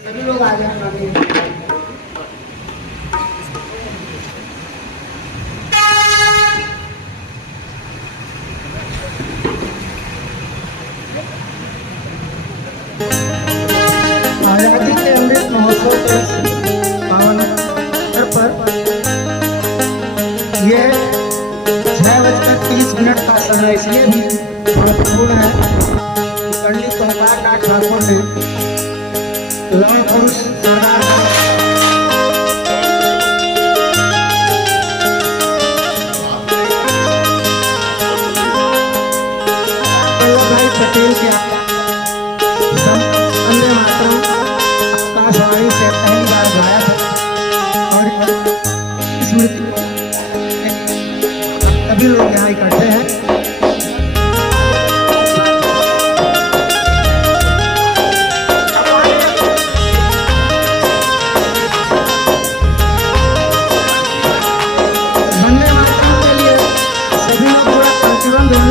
सभी लोग आ जाए। आजादी के अमृत महोत्सव के पावन अवसर पर ये 6:30 का समय इसलिए भी महत्वपूर्ण है। पंडित ओंकार नाथ ठाकुर ने लौह पुरुष सरदार वल्लभभाई पटेल के वंदे मातरम आकाशवाणी से पहली बार गाया था और स्मृति सभी लोग यहाँ इकट्ठे हैं। वंदे मातरम के लिए सभी लोग पूरा प्रतिबंध है।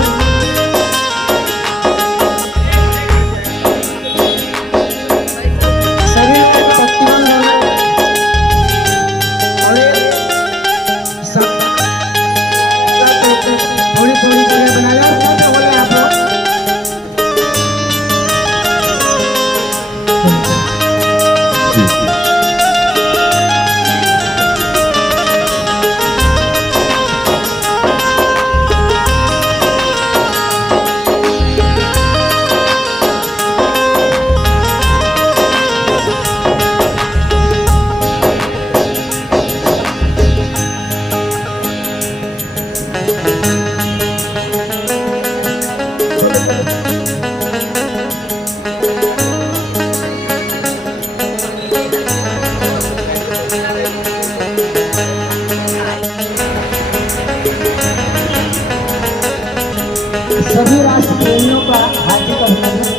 सभी राष्ट्र प्रेमियों का हार्दिक अभिनंदन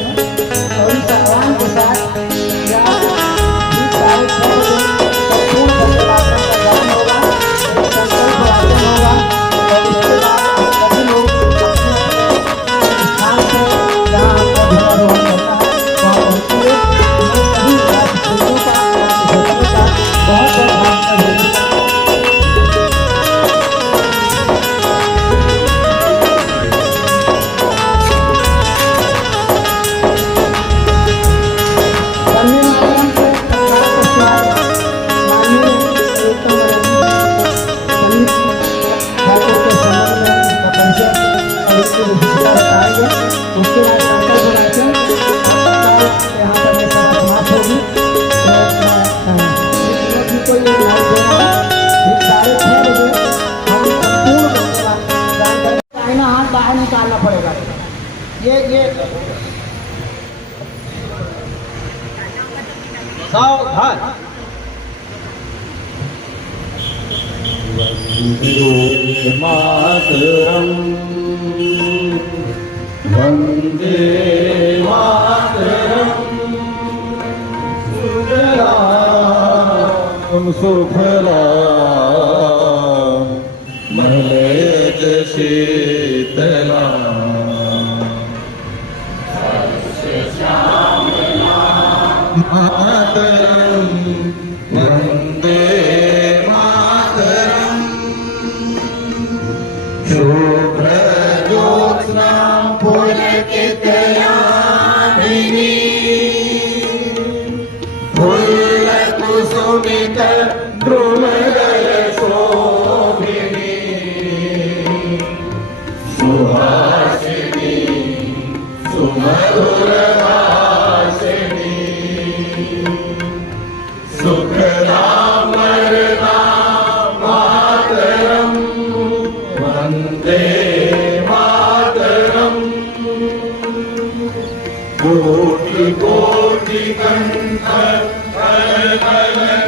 और इस आह्वान के साथ संपूर्ण परिवारों का गान होगा, संकल्प वाचन होगा और इसके बाद सभी लोग स्थान से जहाँ आपको ध्वजारोहण करना है वहाँ पहुँचेंगे। सभी राष्ट्र प्रेमियों का बहुत बहुत धन्यवाद। उसके बाद संकल्प वाचन यहाँ पर ये सब समाप्त होगी। को ये लाइव देना है 6:30 बजे हम संपूर्ण दाहिना हाथ बाहर निकालना पड़ेगा। ये सावधान। वंदे मातरम वंदे मातरम सुफलाम मलयज शीतलाम मातरम वंदे मातरम शुभ्रज्योत्स्ना पुलकितयामिनी फुल्लकुसुमित द्रुमदल शोभिनी सुहासिनी सुमधुर भाषिणी सुखदाम मातरम वंदे मातरम कोटि कोटि कंठ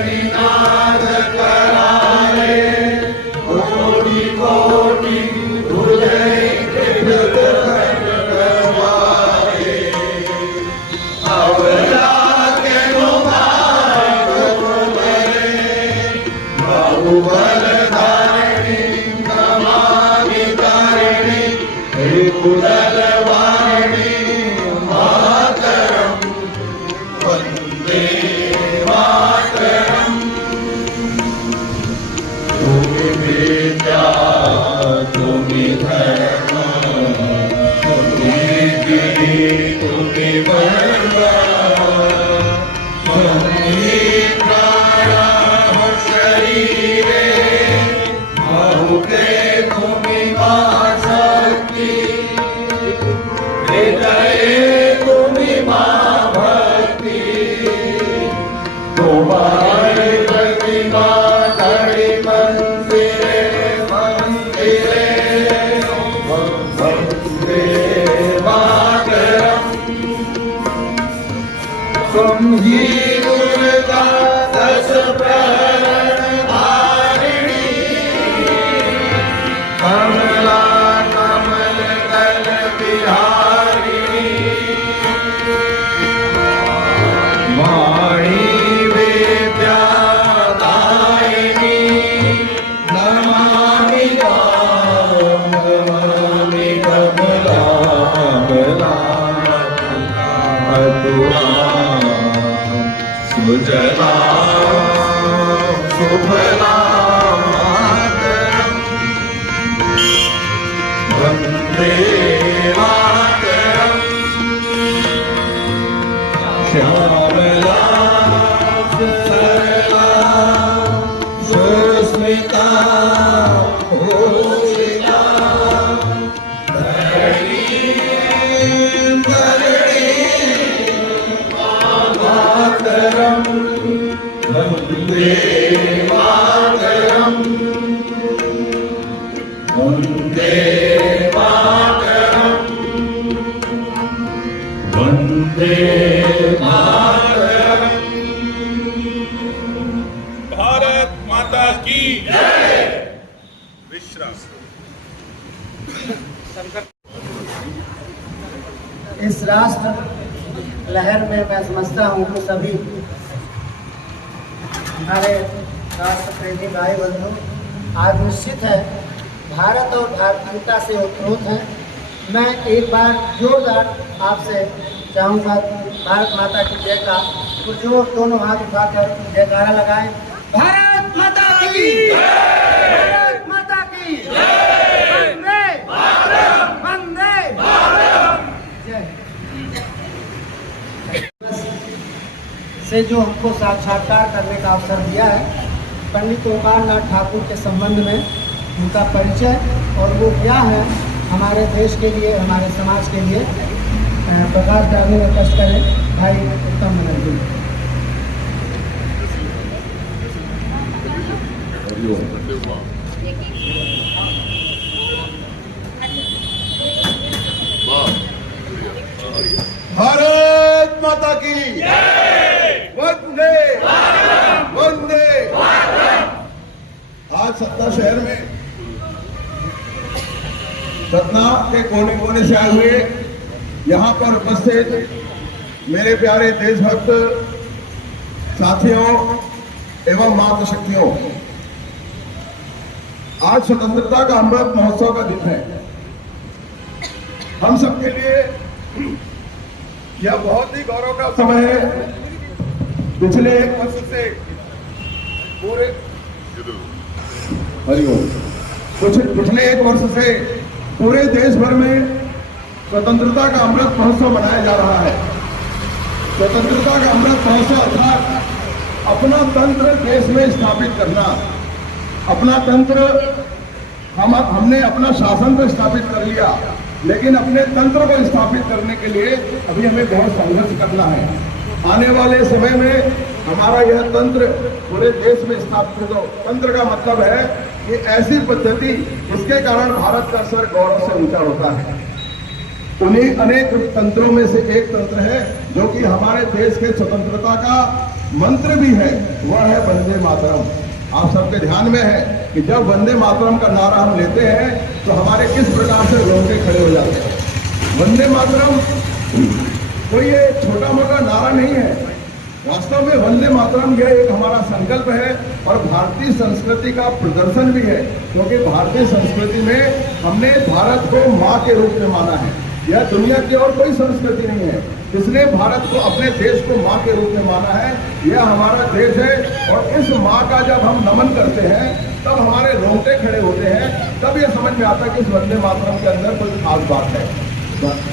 निनाद करारे कोटि कोटि हृदय करवाए अवला के बाहुबल धारिणी नमामि तारिणी कुदल वारिणी मातरम वंदे तुम्हारी प्रतिमा खड़ी मंदिरे मंदिरे वंदे मातरम। तुम ही दुर्गा दश प्रहरण धारिणी, कमला कमल दल बिहारिणी, वाणी विद्या दायिनी, नमामि नमामि कमलां अतुलां सुजलां सुफलां मातरम्। वन्दे मातरम्। श्यामलां सरलां सुस्मितां भूषितां धरणीं मातरम्। वन्दे मातरम्। वन्दे मातरम्। वन्दे मातरम्। भारत माता की जय। विश्राम। इस राष्ट्र लहर में मैं समझता हूँ कि सभी हमारे राष्ट्र प्रेमी भाई बंधु आज निश्चित है भारत और भारतीयता से ओतप्रोत हैं। मैं एक बार जोरदार आपसे चाहूँगा भारत माता की जय का जोर दोनों हाथ उठाकर जयकारा लगाएं। भारत माता की भारत माता की वंदे वंदे जय। से जो हमको साक्षात्कार करने का अवसर दिया है पंडित ओंकार नाथ ठाकुर के संबंध में उनका परिचय और वो क्या है हमारे देश के लिए हमारे समाज के लिए प्रकाश डालने में कष्ट करें भाई उत्तम बनर्जी। भारत माता की वंदे वंदे। आज सतना शहर में सतना के कोने कोने से आए हुए यहाँ पर उपस्थित मेरे प्यारे देशभक्त साथियों एवं मातृशक्तियों, आज स्वतंत्रता का अमृत महोत्सव का दिन है। हम सबके लिए यह बहुत ही गौरव का समय है। पिछले एक वर्ष से पूरे हरिओम पिछले एक वर्ष से पूरे देश भर में स्वतंत्रता का अमृत महोत्सव मनाया जा रहा है। स्वतंत्रता का अमृत महोत्सव अर्थात अपना तंत्र देश में स्थापित करना। अपना तंत्र हमने अपना शासन तो स्थापित कर लिया, लेकिन अपने तंत्र को स्थापित करने के लिए अभी हमें बहुत संघर्ष करना है। आने वाले समय में हमारा यह तंत्र पूरे देश में स्थापित हो। तंत्र का मतलब है कि ऐसी पद्धति जिसके कारण भारत का सर गौरव से ऊंचा होता है। उन्हीं अनेक तंत्रों में से एक तंत्र है जो कि हमारे देश के स्वतंत्रता का मंत्र भी है, वह है वंदे मातरम। आप सबके ध्यान में है कि जब वंदे मातरम का नारा हम लेते हैं तो हमारे किस प्रकार से रोंगटे खड़े हो जाते हैं। वंदे मातरम कोई ये छोटा मोटा नारा नहीं है, वास्तव में वंदे मातरम यह एक हमारा संकल्प है और भारतीय संस्कृति का प्रदर्शन भी है, क्योंकि भारतीय संस्कृति में हमने भारत को माँ के रूप में माना है। यह दुनिया की और कोई संस्कृति नहीं है जिसने भारत को अपने देश को माँ के रूप में माना है। यह हमारा देश है और इस माँ का जब हम नमन करते हैं तब हमारे रोंगटे खड़े होते हैं, तब यह समझ में आता है कि इस वंदे मातरम के अंदर कोई खास बात है।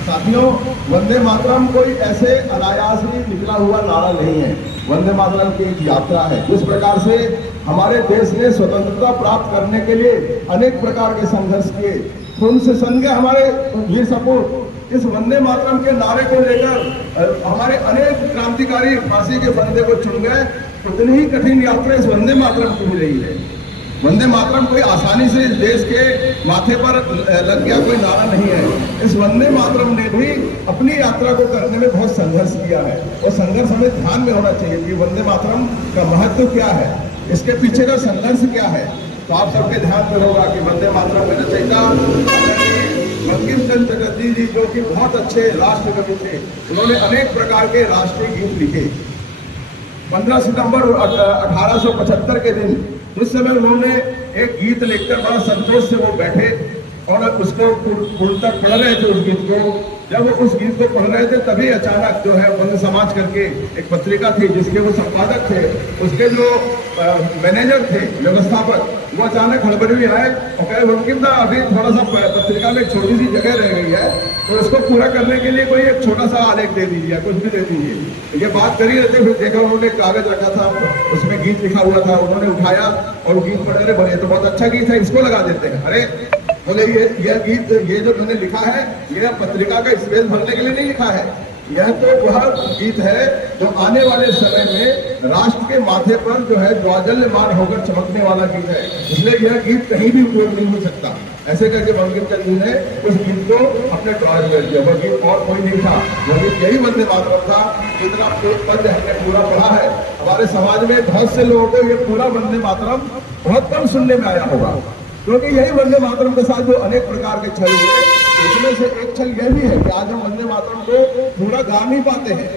साथियों, वंदे मातरम कोई ऐसे अनायास ही निकला हुआ नारा नहीं है। वंदे मातरम की एक यात्रा है। जिस प्रकार से हमारे देश ने स्वतंत्रता प्राप्त करने के लिए अनेक प्रकार के संघर्ष किए, खून से सन गए हमारे वीर सपूत। इस वंदे मातरम के नारे को लेकर हमारे अनेक क्रांतिकारी फांसी के फंदे को चुन गए, उतनी ही कठिन यात्रा इस वंदे मातरम की भी रही है। वंदे मातरम कोई आसानी से इस देश के माथे पर लग गया कोई नारा नहीं है। इस वंदे मातरम ने भी अपनी यात्रा को करने में बहुत संघर्ष किया है, और संघर्ष हमें ध्यान में होना चाहिए कि वंदे मातरम का महत्व क्या है, इसके पीछे का संघर्ष क्या है। तो आप सबके ध्यान में होगा कि वंदे मातरम के रचयिता बंकिम चंद्र चटर्जी जी, जो कि बहुत अच्छे राष्ट्र कवि थे, उन्होंने अनेक प्रकार के राष्ट्रीय गीत लिखे। 15 सितंबर 1875 के दिन जिस समय उन्होंने एक गीत लिखकर बड़ा संतोष से वो बैठे और उसको पूर्णतः पढ़ रहे थे उस गीत को। जब वो उस गीत को पढ़ रहे थे तभी अचानक जो है बंग समाज करके एक पत्रिका थी जिसके वो संपादक थे, उसके जो मैनेजर थे, व्यवस्थापक, वो अचानक हड़बड़ी में आए और कहे बंकिम दा अभी थोड़ा सा पत्रिका में एक छोटी सी जगह रह गई है, तो उसको पूरा करने के लिए कोई एक छोटा सा आलेख दे दीजिए, कुछ भी दे दीजिए। ये बात कर ही रहते, फिर देखा उन्होंने कागज रखा था, उसमें गीत लिखा हुआ था, उन्होंने उठाया और गीत पढ़े, अरे बड़े तो बहुत अच्छा गीत है, इसको लगा देते हैं। अरे बोले ये गीत, ये जो मैंने लिखा है, ये पत्रिका का स्पेस भरने के लिए नहीं लिखा है, यह तो वह गीत है जो आने वाले समय में राष्ट्र के माथे पर जो है ज्वाजल्यमान होकर चमकने वाला गीत है, इसलिए यह गीत कहीं भी उपयोग नहीं हो सकता। ऐसे करके बंकिम चंद्र जी ने उस गीत को अपने ड्रॉ कर दिया। वह गीत और कोई नहीं था, वह गीत यही वंदे मातरम था। जितना पद हमने पूरा पढ़ा है, हमारे समाज में बहुत से लोगों को ये पूरा वंदे मातरम बहुत कम सुनने में आया होगा, क्योंकि यही वंदे मातरम के साथ जो अनेक प्रकार के छल हुए, उसमें से एक छल यह भी है कि आज हम वंदे मातरम को पूरा गा नहीं पाते हैं।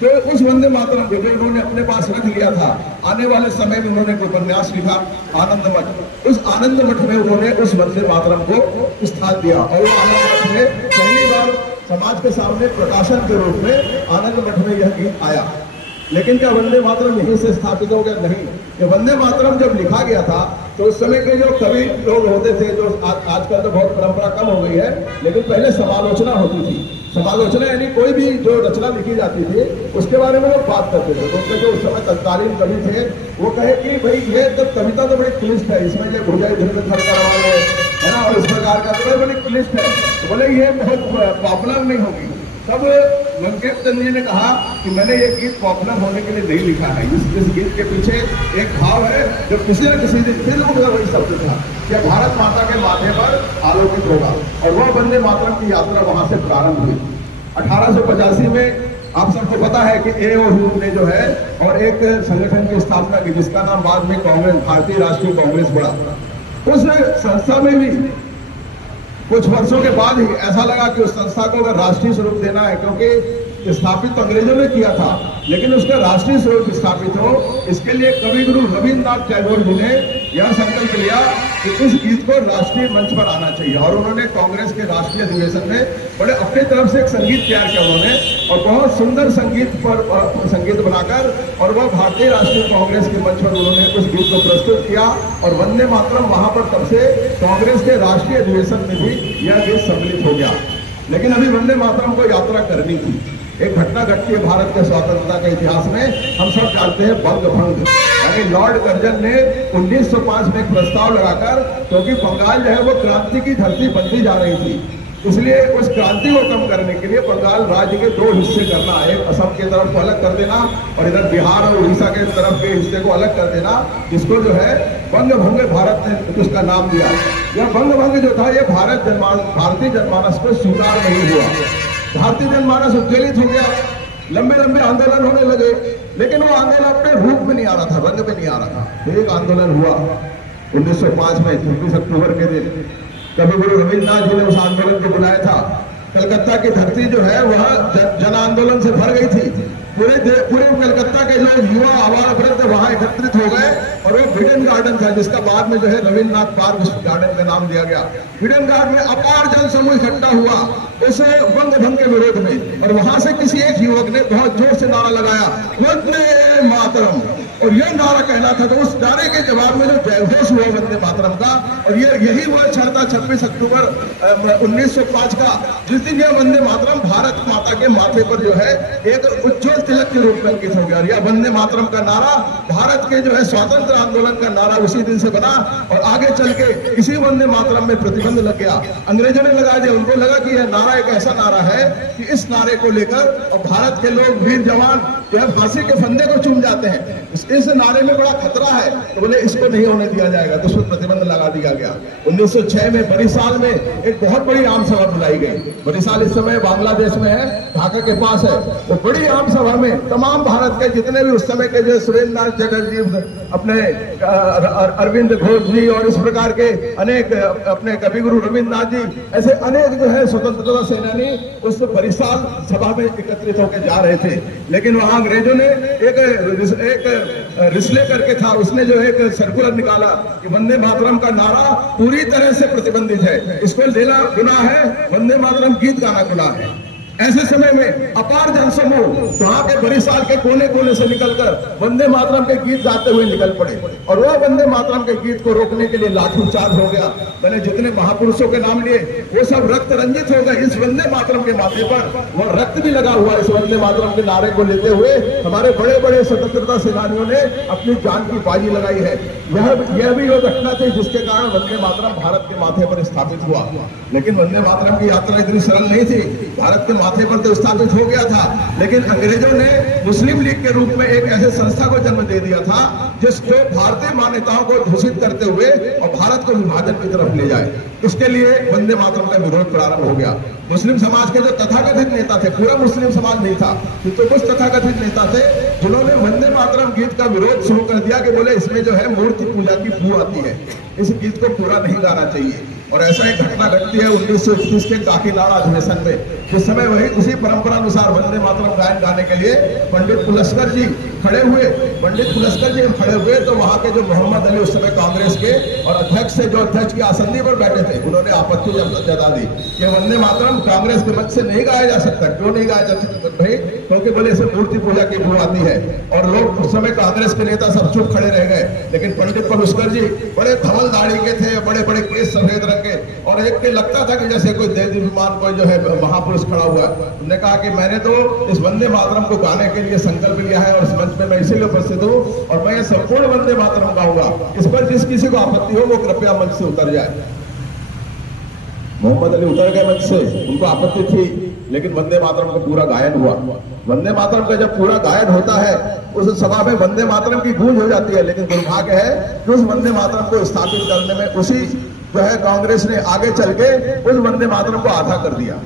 तो उस वंदे मातरम को जो उन्होंने अपने पास रख लिया था, आने वाले समय में उन्होंने एक उपन्यास लिखा आनंद मठ। उस आनंद मठ में उन्होंने उस वंदे मातरम को स्थान दिया, और वो आनंद मठ में पहली बार समाज के सामने प्रकाशन के रूप में आनंद मठ में यह गीत आया। लेकिन क्या वंदे मातरम यहीं से स्थापित हो गया? नहीं। ये वंदे मातरम जब लिखा गया था तो उस समय के जो कवि लोग होते थे, जो आजकल तो बहुत परंपरा कम हो गई है, लेकिन पहले समालोचना होती थी। समालोचना यानी कोई भी जो रचना लिखी जाती थी उसके बारे में वो बात करते थे। तो उनके जो उस समय तत्कालीन कवि थे वो कहे कि भाई ये तो कविता तो बड़ी क्लिष्ट है, इसमें जो भुजाई धुन थरथर वाले है ना, और इस प्रकार का तो बड़ी क्लिष्ट है, तो बोले ये बहुत पॉपुलर नहीं होगी। तब बंकिम चंद्र जी ने कहा कि मैंने ये गीत पॉपुलर होने के लिए नहीं लिखा है, इस गीत के पीछे एक भाव है जो किसी न किसी दिन फिर उनका वही शब्द था कि भारत माता के माथे पर आलोकित होगा, और वह वंदे मातरम की यात्रा वहां से प्रारंभ हुई 1885 में। आप सबको पता है कि AOU ने जो है और एक संगठन की स्थापना की जिसका नाम बाद में कांग्रेस, भारतीय राष्ट्रीय कांग्रेस बढ़ा। उस संस्था में भी कुछ वर्षों के बाद ही ऐसा लगा कि उस संस्था को अगर राष्ट्रीय स्वरूप देना है, क्योंकि स्थापित तो अंग्रेजों ने किया था, लेकिन उसका राष्ट्रीय स्वरूप स्थापित हो, इसके लिए कवि गुरु रविन्द्रनाथ टैगोर जी ने यह संकल्प लिया कि इस गीत को राष्ट्रीय मंच पर आना चाहिए, और उन्होंने कांग्रेस के राष्ट्रीय अधिवेशन में बड़े अपनी तरफ से एक संगीत तैयार किया उन्होंने, और बहुत सुंदर संगीत बनाकर, और वह भारतीय राष्ट्रीय कांग्रेस के मंच पर उन्होंने उस गीत को प्रस्तुत किया, और वंदे मातरम वहां पर तब से कांग्रेस के राष्ट्रीय अधिवेशन में भी यह गीत सम्मिलित हो गया। लेकिन अभी वंदे मातरम को यात्रा करनी थी। एक घटना घटती है भारत के स्वतंत्रता के इतिहास में, हम सब जानते हैं बंग भंग, यानी लॉर्ड कर्जन ने 1905 में एक प्रस्ताव लगाकर, क्योंकि बंगाल जो है वो क्रांति की धरती बनती जा रही थी, इसलिए उस क्रांति को कम करने के लिए बंगाल राज्य के 2 हिस्से करना, एक असम के तरफ को अलग कर देना और इधर बिहार और उड़ीसा के तरफ के हिस्से को अलग कर देना, जिसको जो है बंग भंग भारत ने उसका नाम दिया। यह बंग भंग जो था ये भारतीय जनमानस को स्वीकार नहीं हुआ, भारतीय जनमानस उद्वेलित हो गया, लंबे लंबे आंदोलन होने लगे, लेकिन वो आंदोलन अपने रूप में नहीं आ रहा था, रंग में नहीं आ रहा था। एक आंदोलन हुआ 1905 में 26 अक्टूबर के दिन, कवि गुरु रविन्द्रनाथ जी ने उस आंदोलन को बुलाया था। कलकत्ता की धरती जो है वह जन आंदोलन से भर गई थी, पूरे कलकत्ता के लोग युवा आवारा वृद्ध वहां एकत्रित हो गए, और वो विडन गार्डन था जिसका बाद में जो है रविन्द्रनाथ पार्क उस गार्डन का नाम दिया गया। विडन गार्डन में अपार जन समूह इकट्ठा हुआ उस बंग भंग के विरोध में, और वहां से किसी एक युवक ने बहुत जोर से नारा लगाया वंदे मातरम, और यह नारा कहना था। तो उस नारे के जवाब में जो जयघोष हुआ वंदे मातरम का, और यही वह क्षण था 26 अक्टूबर 1905 का, जिस दिन यह वंदे मातरम भारत माता के माथे पर जो है एक उज्ज्वल तिलक के रूप में अंकित हो गया। यह वंदे मातरम का नारा भारत के जो है स्वतंत्र आंदोलन का नारा उसी दिन से बना, और आगे चल के इसी वंदे मातरम में प्रतिबंध लग गया। अंग्रेजों ने लगा दिया, उनको लगा कि यह नारा एक ऐसा नारा है कि इस नारे को लेकर भारत के लोग वीर जवान जो है फांसी के फंदे को चूम जाते जाते हैं। इस नारे में बड़ा खतरा है, तो बोले इसको नहीं होने दिया जाएगा, तो उस पर प्रतिबंध लगा दिया गया। 1906 में बरिशाल में एक बहुत बड़ी आम सभा बुलाई गई। बरिशाल इस समय बांग्लादेश में है, ढाका के पास है। वो बड़ी आम सभा में तमाम भारत के जितने भी उस समय के जो सुरेंद्र नाथ चटर्जी, अपने अरविंद घोष जी और इस प्रकार के अनेक अपने कविगुरु रविन्द्रनाथ जी, ऐसे अनेक जो है स्वतंत्रता सेनानी उस बरिशाल सभा में एकत्रित होकर जा रहे थे। लेकिन वहां अंग्रेजों ने एक रिस्ले करके था, उसने जो एक सर्कुलर निकाला कि वंदे मातरम का नारा पूरी तरह से प्रतिबंधित है, इसको लेना गुनाह है, वंदे मातरम गीत गाना गुनाह है। ऐसे समय में अपार जनसमूह वहां के बरिशाल के कोने कोने से निकलकर वंदे मातरम के गीत गाते हुए निकल पड़े, और वो वंदे मातरम के गीत को रोकने के लिए लाठीचार्ज हो गया। मैंने जितने महापुरुषों के नाम लिए वो सब रक्त रंजित हो गए। इस वंदे मातरम के माथे पर वो रक्त भी लगा हुआ। इस वंदे मातरम के नारे को लेते हुए हमारे बड़े बड़े स्वतंत्रता सेनानियों ने अपनी जान की बाजी लगाई है। यह भी वो घटना थी जिसके कारण वंदे मातरम भारत के माथे पर स्थापित हुआ। लेकिन वंदे मातरम की यात्रा इतनी सरल नहीं थी। भारत के माथे पर तो स्थापित हो गया था, लेकिन अंग्रेजों ने मुस्लिम लीग के रूप में एक ऐसे संस्था को जन्म दे दिया था जिसको भारतीय मान्यताओं को दूषित करते हुए और भारत को विभाजन की तरफ ले जाए। इसके लिए वंदे मातरम का विरोध प्रारंभ हो गया। मुस्लिम समाज के जो तथाकथित नेता थे, पूरा मुस्लिम समाज नहीं था, तो कुछ तथाकथित नेता थे जिन्होंने वंदे मातरम गीत का विरोध शुरू कर दिया कि बोले इसमें जो है मूर्ति पूजा की बू आती है, इस गीत को पूरा नहीं गाना चाहिए। और ऐसा एक घटना घटती है 1921 के काकीनाडा अधिवेशन में, जिस समय वही उसी परंपरा अनुसार वंदे मातरम गायन गाने के लिए पंडित पुलस्कर जी खड़े हुए। पंडित पुलस्कर जी खड़े हुए तो वहां के जो मोहम्मद अली उस समय कांग्रेस के और अध्यक्ष से जो अध्यक्ष की आसंदी पर बैठे थे, उन्होंने आपत्ति जता दी कि वंदे मातरम कांग्रेस के मंच से नहीं गाया जा सकता। क्यों नहीं गाया जा सकता भाई? क्योंकि बोले इसे मूर्ति पूजा की बू आती है। और लोग उस समय कांग्रेस के नेता सब चुप खड़े रह गए। लेकिन पंडित पुलस्कर जी बड़े धवल दाढ़ी के थे, बड़े बड़े केस सफेद रंग के, और एक के लगता था कि जैसे कोई देदीप्यमान कोई जो है महापुरुष खड़ा हुआ है। उन्होंने कहा कि मैंने तो इस वंदे मातरम को गाने के लिए संकल्प लिया है और इस मंच पे मैं इसीलिए उपस्थित हूँ और मैं ये संपूर्ण वंदे मातरम गाऊंगा। इस पर जिस किसी को आपत्ति हो वो कृपया मंच से उतर जाए। मोहम्मद अली उतर गए मंच से, उनको आपत्ति थी, लेकिन वंदे मातरम को पूरा गायन हुआ। वंदे मातरम का जब पूरा गायन होता है उस सभा में वंदे मातरम की गूंज हो जाती है। लेकिन दुर्भाग्य है कि उस वंदे मातरम को स्थापित करने में उसी जो है कांग्रेस ने आगे चल के उस वंदे मातरम को आधा कर दिया,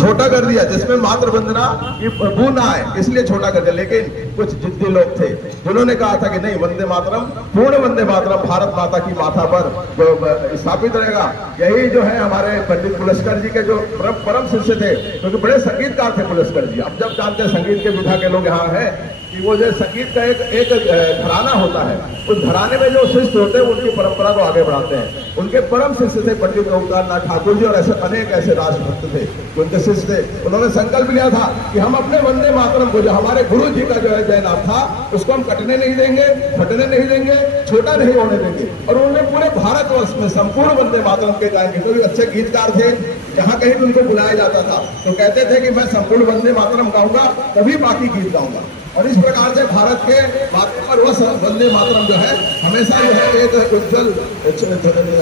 छोटा कर दिया, जिसमें मातृ वंदना की बू ना आए, इसलिए छोटा कर दिया। लेकिन कुछ जिद्दी लोग थे जिन्होंने कहा था कि नहीं, वंदे मातरम, पूर्ण वंदे मातरम भारत माता की माथा पर जो स्थापित रहेगा। यही जो है हमारे पंडित पुलस्कर जी के जो परम शिष्य थे, क्योंकि बड़े संगीतकार थे पुलस्कर जी। अब जब जानते हैं संगीत के विधा के लोग यहाँ हैं कि वो जो संगीत का एक घराना होता है, उस घराने में जो शिष्य होते हैं उनकी परंपरा को आगे बढ़ाते हैं। उनके परम शिष्य थे पंडित ओंकार नाथ ठाकुर जी, और ऐसे अनेक ऐसे राष्ट्रभक्त थे जो उनके शिष्य थे। उन्होंने संकल्प लिया था कि हम अपने वंदे मातरम को, जो हमारे गुरु जी का जो है जयनाम था, उसको हम कटने नहीं देंगे, फटने नहीं देंगे, छोटा नहीं होने देंगे। और उन्होंने पूरे भारतवर्ष में संपूर्ण वंदे मातरम के गायन के, क्योंकि अच्छे गीतकार थे, जहां कहीं भी उनको बुलाया जाता था तो कहते थे कि मैं संपूर्ण वंदे मातरम गाऊंगा तभी बाकी गीत गाऊंगा। और इस प्रकार से भारत के माथे पर वह वंदे मातरम जो है हमेशा जो है एक उज्जवल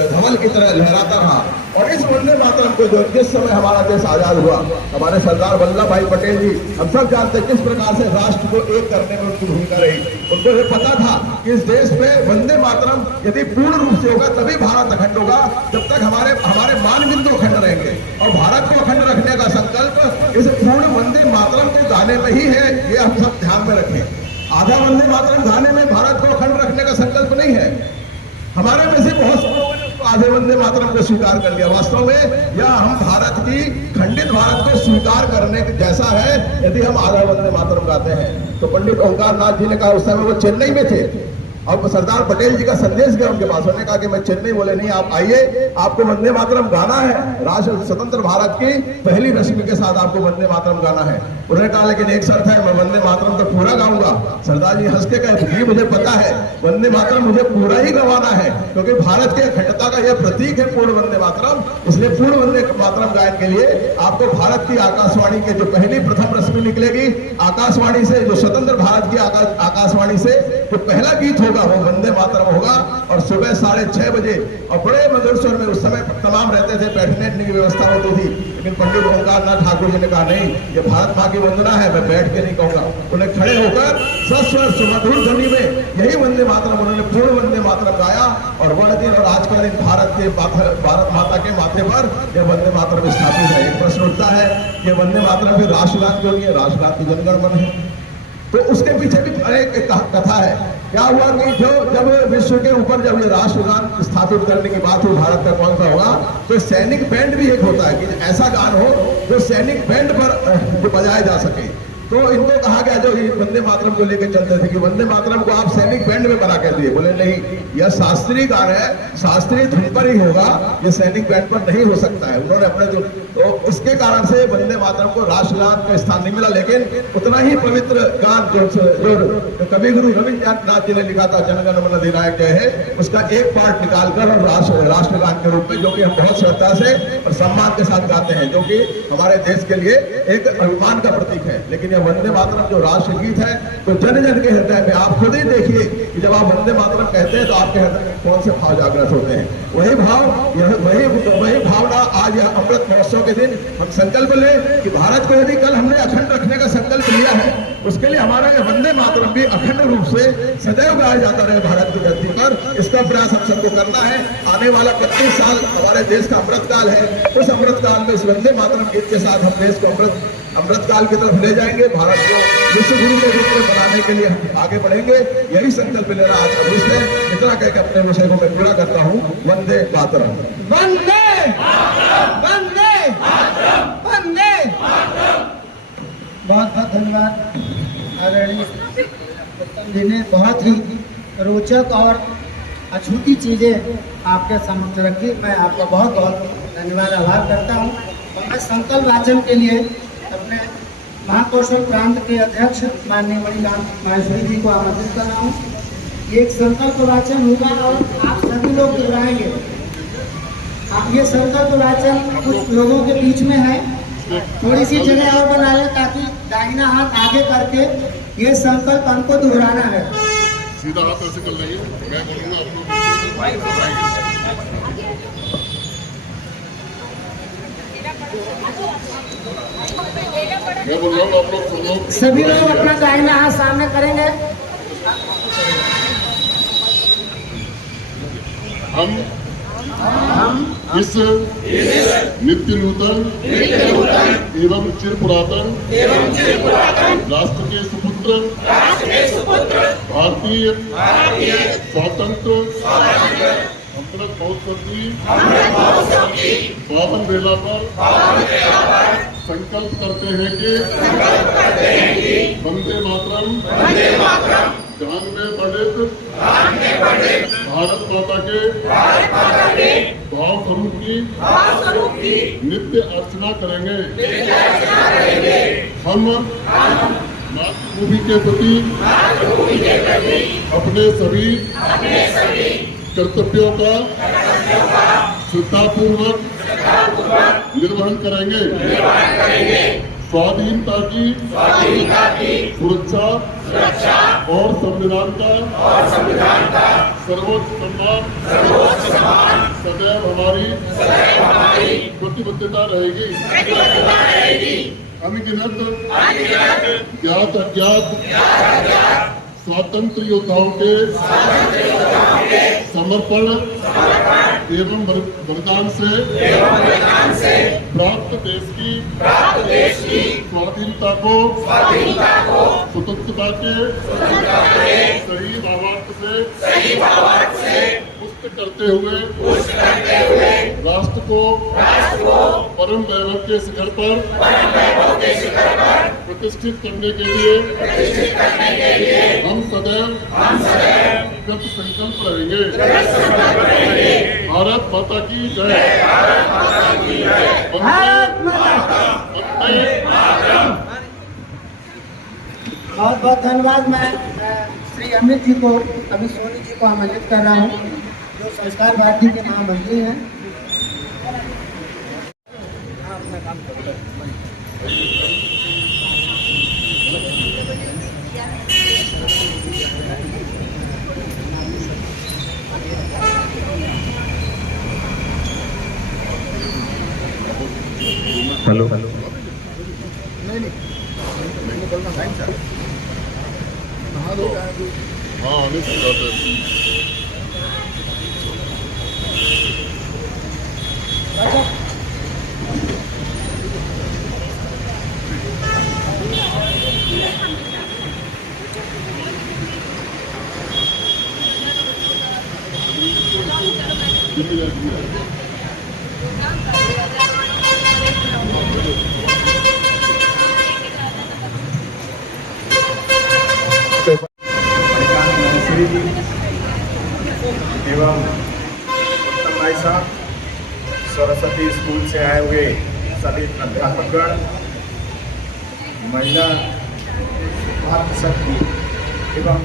धवल की तरह लहराता रहा। और इस वंदे मातरम को जो जिस समय हमारा देश आजाद हुआ, हमारे सरदार वल्लभ भाई पटेल जी, हम सब जानते हैं किस प्रकार से राष्ट्र को एक करने में उनकी भूमिका रही। उनको ये पता था कि इस देश में वंदे मातरम यदि पूर्ण रूप से होगा तभी भारत अखंड होगा, जब तक हमारे मानबिंदु अखंड रहेंगे। और भारत को अखंड रखने का संकल्प इस पूर्ण वंदे मातरम के गाने में ही है, ये हम सब ध्यान में रखें। आधा वंदे मातरम गाने में भारत को अखंड रखने का संकल्प नहीं है। हमारे में से बहुत से लोगों ने आधे वंदे मातरम को स्वीकार कर लिया। वास्तव में यह हम भारत की खंडित भारत को स्वीकार करने जैसा है यदि हम आधा वंदे मातरम गाते हैं। तो पंडित ओंकार नाथ जी ने कहा, उस समय वो चेन्नई में थे, अब सरदार पटेल जी का संदेश गया उनके पास। उन्होंने कहा कि मैं चेन्नई, बोले नहीं आप आइए, आपको वंदे मातरम गाना है, राष्ट्र स्वतंत्र भारत की पहली रस्म के साथ आपको वंदे मातरम गाना है। उन्होंने कहा लेकिन एक शर्त है, मैं वंदे मातरम तो पूरा गाऊंगा। सरदार जी हंस के कहे, जी मुझे पता है, वंदे मातरम मुझे पूरा ही गवाना है, क्योंकि भारत के अखंडता का यह प्रतीक है पूर्ण वंदे मातरम। इसलिए पूर्ण वंदे मातरम गायन के लिए आपको भारत की आकाशवाणी के जो पहली प्रथम रस्म निकलेगी, आकाशवाणी से, जो स्वतंत्र भारत की आकाशवाणी से जो पहला गीत होगा वो वंदे मातरम होगा, और सुबह 6:30 बजे, और बड़े मधुर स्वर में उस समय तमाम रहते थे, बैठने की व्यवस्था होती थी, लेकिन पंडित ओंकारनाथ ठाकुर जी ने कहा नहीं, ये भारत माँ की वंदना है, मैं बैठ के नहीं कहूंगा। उन्हें खड़े होकर सस्वर सुमधुर ध्वनि में यही वंदे मातरम उन्होंने पूर्ण वंदे मातरम गाया, और वह दिन और आज का दिन भारत माता के माथे पर यह वंदे मातरम स्थापित है। एक प्रश्न उठता है कि वंदे मातरम फिर राष्ट्रगान क्यों नहीं है? राष्ट्रगान तो जनगण मन है। तो उसके पीछे भी अनेक कथा है। क्या हुआ कि जब विश्व के ऊपर जब ये राष्ट्रगान स्थापित करने की बात हुई, भारत का कौन सा होगा, तो सैनिक बैंड भी एक होता है कि ऐसा गान हो जो सैनिक बैंड पर बजाया जा सके। तो इनको कहा गया जो वंदे मातरम को लेकर चलते थे कि वंदे मातरम को आप सैनिक बैंड में बना के दिए। बोले नहीं, यह शास्त्रीय गान है, शास्त्रीय धुन पर ही होगा, यह सैनिक बैंड पर नहीं हो सकता है। उन्होंने अपने तो इसके कारण से वंदे मातरम को राष्ट्रगान का स्थान नहीं मिला, लेकिन उतना ही पवित्र गान जो कवि गुरु रविन्द्रनाथ जी ने लिखा था, जनगण मन अधिनायक जय है, उसका एक पार्ट निकालकर राष्ट्रगान के रूप में, जो कि हम बहुत श्रद्धा से और सम्मान के साथ गाते हैं, जो कि हमारे देश के लिए एक अभिमान का प्रतीक है। लेकिन वंदे मातरम जो राष्ट्रगीत है, तो जन जन के हृदय में आप खुद ही देखिए कि जब आप वंदे मातरम कहते हैं तो आपके हृदय में कौन से भाव जागृत होते हैं। वही भावना आज यह अमृत महोत्सव के दिन हम संकल्प लें कि भारत को यदि कल हमने अखंड रखने का संकल्प लिया है, उसके लिए हमारा यह वंदे मातरम भी अखंड रूप से सदैव गाया जाता रहे भारत की धरती पर। इसका प्रयास हम सबको करना है। आने वाला 25 साल हमारे देश का अमृत काल है। उस अमृत काल में इस वंदे मातरम गीत के साथ हम देश को अमृत काल की तरफ ले जाएंगे। भारत को विश्व गुरु के रूप में बनाने के लिए हम आगे बढ़ेंगे। यही संकल्प लेना आज का विषय है। इतना कहकर अपने विषय को मैं पूरा करता हूँ। वंदे मातरम। वंदे वंदे वंदे। बहुत बहुत धन्यवाद आदरणीय उत्तम जी ने बहुत ही रोचक और अछूती चीजें आपके समक्ष रखी। मैं आपका बहुत बहुत धन्यवाद आभार करता हूँ। और मैं संकल्प वाचन के लिए अपने महाकौशल प्रांत के अध्यक्ष माननीय मणिकांत माहेश्वरी जी को आमंत्रित कर रहा हूँ। ये एक संकल्प वाचन होगा और आप सभी लोग दोहराएंगे। आप ये संकल्प वाचन कुछ लोगों के बीच में है, थोड़ी सी जगह और बना लें ताकि दाहिना हाथ आगे करके ये संकल्प हमको दोहराना है। सीधा हाथ ऐसे कर लेंगे, मैं बोलूंगा आप लोग मैं बोल रहा हूँ, आप लोग सुनो। सभी लोग अपना दाहिना हाथ सामने करेंगे। हम इस नित्य नूतन एवं चिर पुरातन राष्ट्र के सुपुत्र भारतीय स्वतंत्र अमृत महोत्सव की पावन बेला पर संकल्प करते हैं कि वंदे मातरम जान में पंडित भारत माता के भाव स्वरूप की नित्य अर्चना करेंगे। हम मातृभूमि के प्रति अपने सभी कर्तव्यों का श्रद्धापूर्वक निर्वहन करेंगे। स्वाधीनता की सुरक्षा और संविधान का सर्वोच्च सम्मान सदैव हमारी प्रतिबद्धता रहेगी। अनगिनत ज्ञात अज्ञात स्वतंत्र योद्धाओं के समर्पण एवं बलिदान से प्राप्त देश की स्वाधीनता को स्वतंत्रता के सही भावार्थ से पुष्ट करते हुए राष्ट्र को परम वैभव के शिखर पर प्रतिष्ठित करने के लिए हम सदैव कृत संकल्प रहेंगे। भारत माता की जय। बहुत बहुत धन्यवाद। मैं श्री अमित जी को, अमित सोनी जी को आमंत्रित कर रहा हूँ, जो संस्कार भारती के महामंत्री हैं। हेलो हाँ आने की बात है। मणिकांत महेश्वरी जी एवं उत्तम भाई साहब, सरस्वती स्कूल से आए हुए सभी अध्यापकगण, महिला शक्ति एवं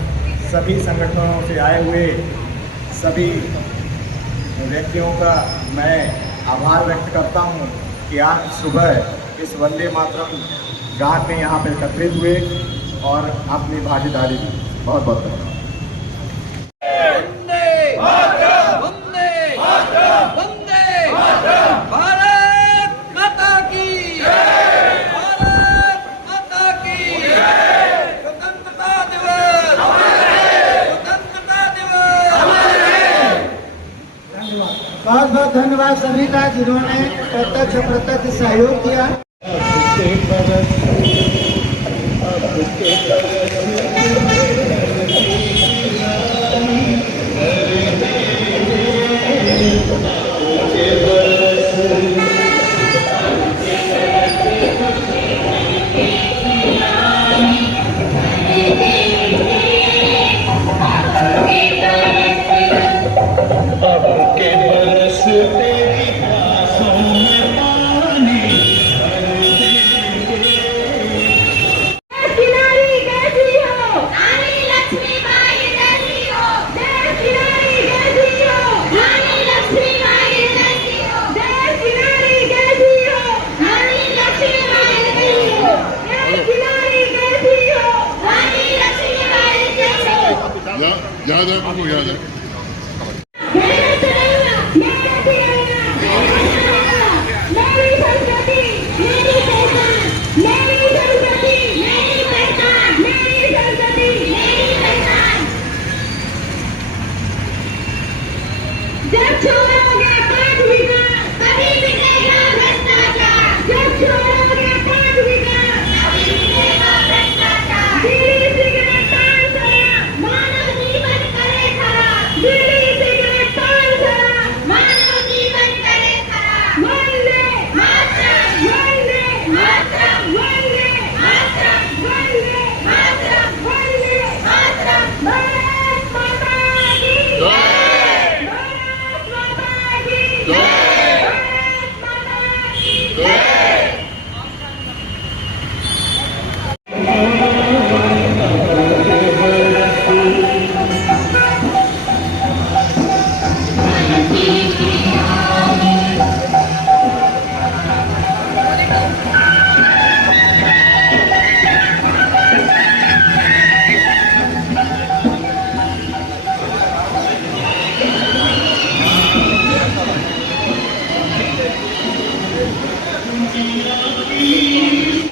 सभी संगठनों से आए हुए सभी व्यक्तियों का मैं आभार व्यक्त करता हूं कि आज सुबह इस वंदे मातरम गान में यहाँ पर एकत्रित हुए और अपनी भागीदारी दी। बहुत बहुत धन्यवाद। वंदे वंदे वंदे भारत माता की भारत माता की स्वतंत्रता दिवस स्वतंत्रता दिवस। बहुत बहुत धन्यवाद सभी का जिन्होंने प्रत्यक्ष अप्रत्यक्ष सहयोग किया। याद है आपको, याद है। जब छोड़ोगे पांच विकास तभी मिटेगा भ्रष्टाचार। जब छोड़ोगे पांच विकास तभी मिटेगा भ्रष्टाचार। बीड़ी सिगरेट पान सरा मानव जीवन करे खराब। बीड़ी सिगरेट पान सरा मानव जीवन करे खराब। वंदे मातरम वंदे मातरम वंदे मातरम वंदे मातरम वंदे मातरम। भारत माता की जय। भारत माता की जय। भारत माता की जय।